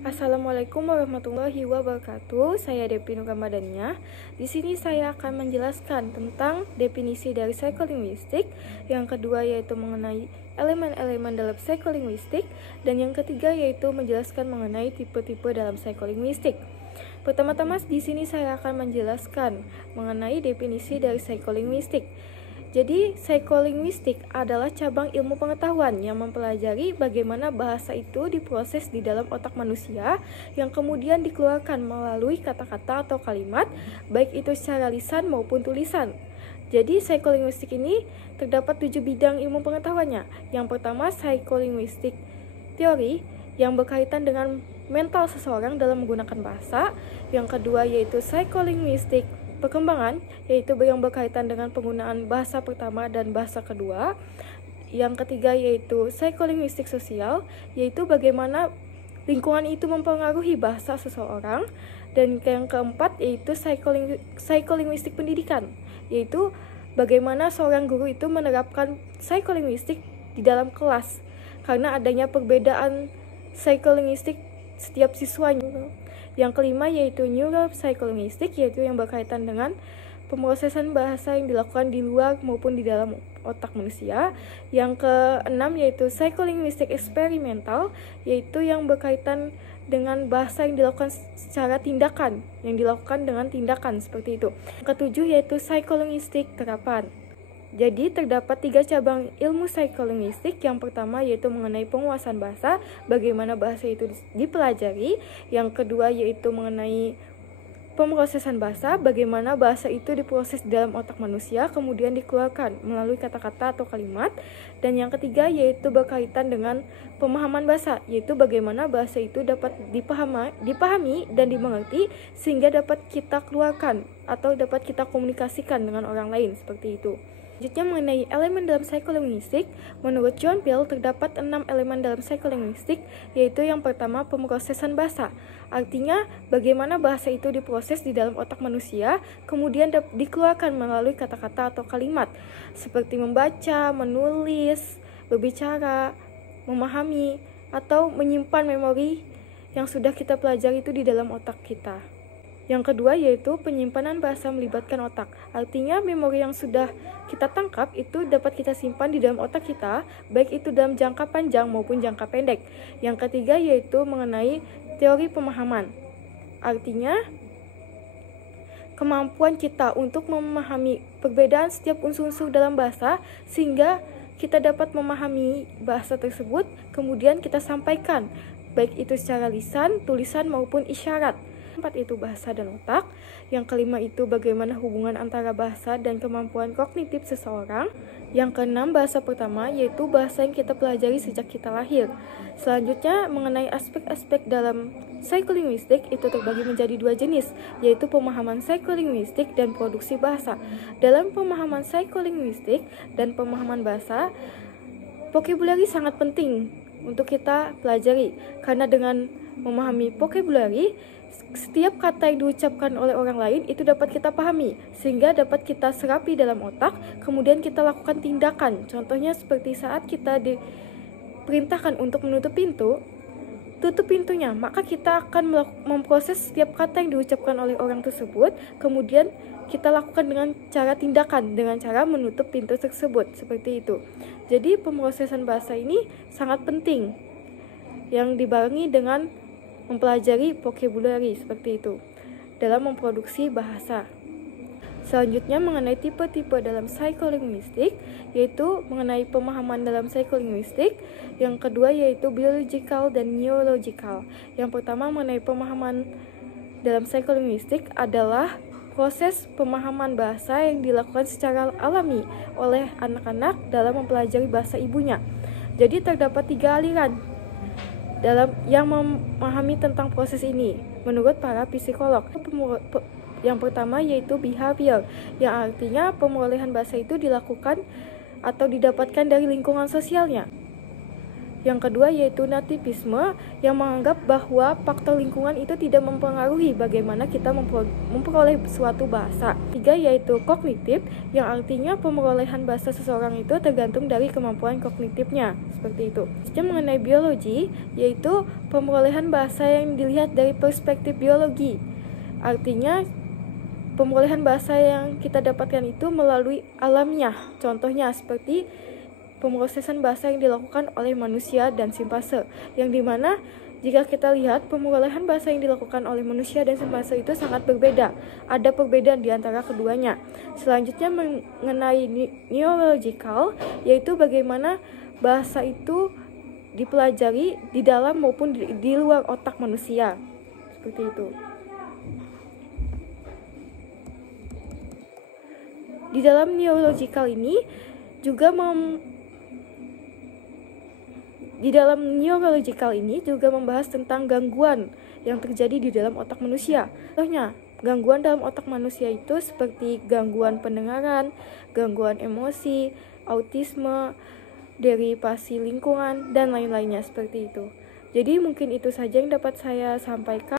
Assalamualaikum warahmatullahi wabarakatuh. Saya Depi Nuramadania. Di sini saya akan menjelaskan tentang definisi dari psikolinguistik. Yang kedua yaitu mengenai elemen-elemen dalam psikolinguistik, dan yang ketiga yaitu menjelaskan mengenai tipe-tipe dalam psikolinguistik. Pertama-tama di sini saya akan menjelaskan mengenai definisi dari psikolinguistik. Jadi, psikolinguistik adalah cabang ilmu pengetahuan yang mempelajari bagaimana bahasa itu diproses di dalam otak manusia yang kemudian dikeluarkan melalui kata-kata atau kalimat, baik itu secara lisan maupun tulisan. Jadi, psikolinguistik ini terdapat 7 bidang ilmu pengetahuannya. Yang pertama, psikolinguistik teori yang berkaitan dengan mental seseorang dalam menggunakan bahasa. Yang kedua yaitu psikolinguistik perkembangan, yaitu yang berkaitan dengan penggunaan bahasa pertama dan bahasa kedua. Yang ketiga yaitu psikolinguistik sosial, yaitu bagaimana lingkungan itu mempengaruhi bahasa seseorang. Dan yang keempat yaitu psikolinguistik pendidikan, yaitu bagaimana seorang guru itu menerapkan psikolinguistik di dalam kelas, karena adanya perbedaan psikolinguistik setiap siswanya. Yang kelima yaitu neuropsikolinguistik, yaitu yang berkaitan dengan pemrosesan bahasa yang dilakukan di luar maupun di dalam otak manusia. Yang keenam yaitu psikolinguistik eksperimental, yaitu yang berkaitan dengan bahasa yang dilakukan secara tindakan, yang dilakukan dengan tindakan seperti itu. Yang ketujuh yaitu psikolinguistik terapan. Jadi terdapat 3 cabang ilmu psikolinguistik. Yang pertama yaitu mengenai penguasaan bahasa, bagaimana bahasa itu dipelajari. Yang kedua yaitu mengenai pemrosesan bahasa, bagaimana bahasa itu diproses di dalam otak manusia kemudian dikeluarkan melalui kata-kata atau kalimat. Dan yang ketiga yaitu berkaitan dengan pemahaman bahasa, yaitu bagaimana bahasa itu dapat dipahami dan dimengerti sehingga dapat kita keluarkan atau dapat kita komunikasikan dengan orang lain, seperti itu. Selanjutnya mengenai elemen dalam psikolinguistik, menurut John Peel terdapat 6 elemen dalam psikolinguistik, yaitu yang pertama pemrosesan bahasa. Artinya bagaimana bahasa itu diproses di dalam otak manusia, kemudian dikeluarkan melalui kata-kata atau kalimat, seperti membaca, menulis, berbicara, memahami, atau menyimpan memori yang sudah kita pelajari itu di dalam otak kita. Yang kedua yaitu penyimpanan bahasa melibatkan otak. Artinya memori yang sudah kita tangkap itu dapat kita simpan di dalam otak kita, baik itu dalam jangka panjang maupun jangka pendek. Yang ketiga yaitu mengenai teori pemahaman. Artinya kemampuan kita untuk memahami perbedaan setiap unsur-unsur dalam bahasa sehingga kita dapat memahami bahasa tersebut kemudian kita sampaikan, baik itu secara lisan, tulisan maupun isyarat. Empat itu bahasa dan otak. Yang kelima itu bagaimana hubungan antara bahasa dan kemampuan kognitif seseorang. Yang keenam bahasa pertama, yaitu bahasa yang kita pelajari sejak kita lahir. Selanjutnya mengenai aspek-aspek dalam psikolinguistik itu terbagi menjadi 2 jenis, yaitu pemahaman psikolinguistik dan produksi bahasa. Dalam pemahaman psikolinguistik dan pemahaman bahasa, vocabulary sangat penting untuk kita pelajari, karena dengan memahami vocabulary, setiap kata yang diucapkan oleh orang lain itu dapat kita pahami, sehingga dapat kita serapi dalam otak, kemudian kita lakukan tindakan. Contohnya seperti saat kita diperintahkan untuk menutup pintu, tutup pintunya, maka kita akan memproses setiap kata yang diucapkan oleh orang tersebut, kemudian kita lakukan dengan cara tindakan, dengan cara menutup pintu tersebut, seperti itu. Jadi pemrosesan bahasa ini sangat penting, yang dibarengi dengan mempelajari vocabulary seperti itu dalam memproduksi bahasa. Selanjutnya mengenai tipe-tipe dalam psikolinguistik, yaitu mengenai pemahaman dalam psikolinguistik. Yang kedua yaitu biological dan neurological. Yang pertama mengenai pemahaman dalam psikolinguistik adalah proses pemahaman bahasa yang dilakukan secara alami oleh anak-anak dalam mempelajari bahasa ibunya. Jadi terdapat 3 aliran dalam yang memahami tentang proses ini menurut para psikolog. Yang pertama yaitu behavior, yang artinya pemerolehan bahasa itu dilakukan atau didapatkan dari lingkungan sosialnya. Yang kedua yaitu nativisme, yang menganggap bahwa faktor lingkungan itu tidak mempengaruhi bagaimana kita memperoleh suatu bahasa. Tiga yaitu kognitif, yang artinya pemerolehan bahasa seseorang itu tergantung dari kemampuan kognitifnya, seperti itu. Selanjutnya mengenai biologi, yaitu pemerolehan bahasa yang dilihat dari perspektif biologi. Artinya pemerolehan bahasa yang kita dapatkan itu melalui alamnya. Contohnya seperti pemrosesan bahasa yang dilakukan oleh manusia dan simpase, yang dimana jika kita lihat pemerolehan bahasa yang dilakukan oleh manusia dan simpase itu sangat berbeda. Ada perbedaan di antara keduanya. Selanjutnya mengenai neurological, yaitu bagaimana bahasa itu dipelajari di dalam maupun di luar otak manusia. Seperti itu. Di dalam neurological ini juga membahas tentang gangguan yang terjadi di dalam otak manusia. Contohnya, gangguan dalam otak manusia itu seperti gangguan pendengaran, gangguan emosi, autisme, derivasi lingkungan, dan lain-lainnya seperti itu. Jadi mungkin itu saja yang dapat saya sampaikan.